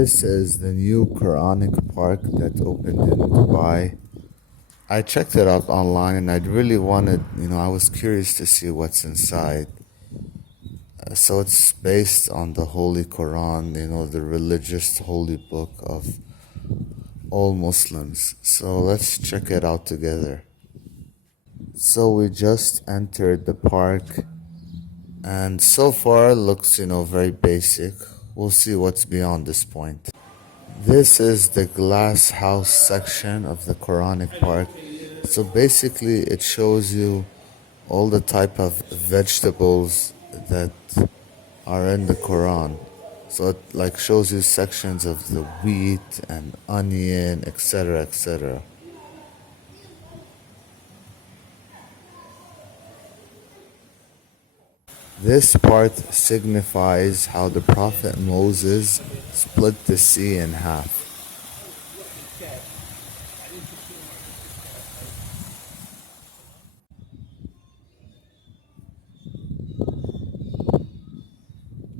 This is the new Quranic park that opened in Dubai. I checked it out online and I really wanted, I was curious to see what's inside. So it's based on the Holy Quran, the religious holy book of all Muslims. So let's check it out together. So we just entered the park and so far it looks, very basic. We'll see what's beyond this point. This is the glass house section of the Quranic park. So basically it shows you all the type of vegetables that are in the Quran. So it like shows you sections of the wheat and onion, etc., etc. This part signifies how the Prophet Moses split the sea in half.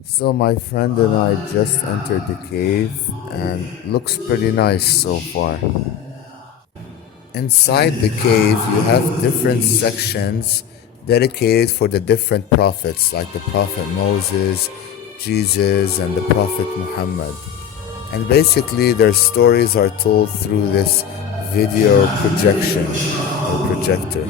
So my friend and I just entered the cave and looks pretty nice so far. Inside the cave you have different sections dedicated for the different prophets like the Prophet Moses, Jesus and the Prophet Muhammad. And basically their stories are told through this video projection or projector.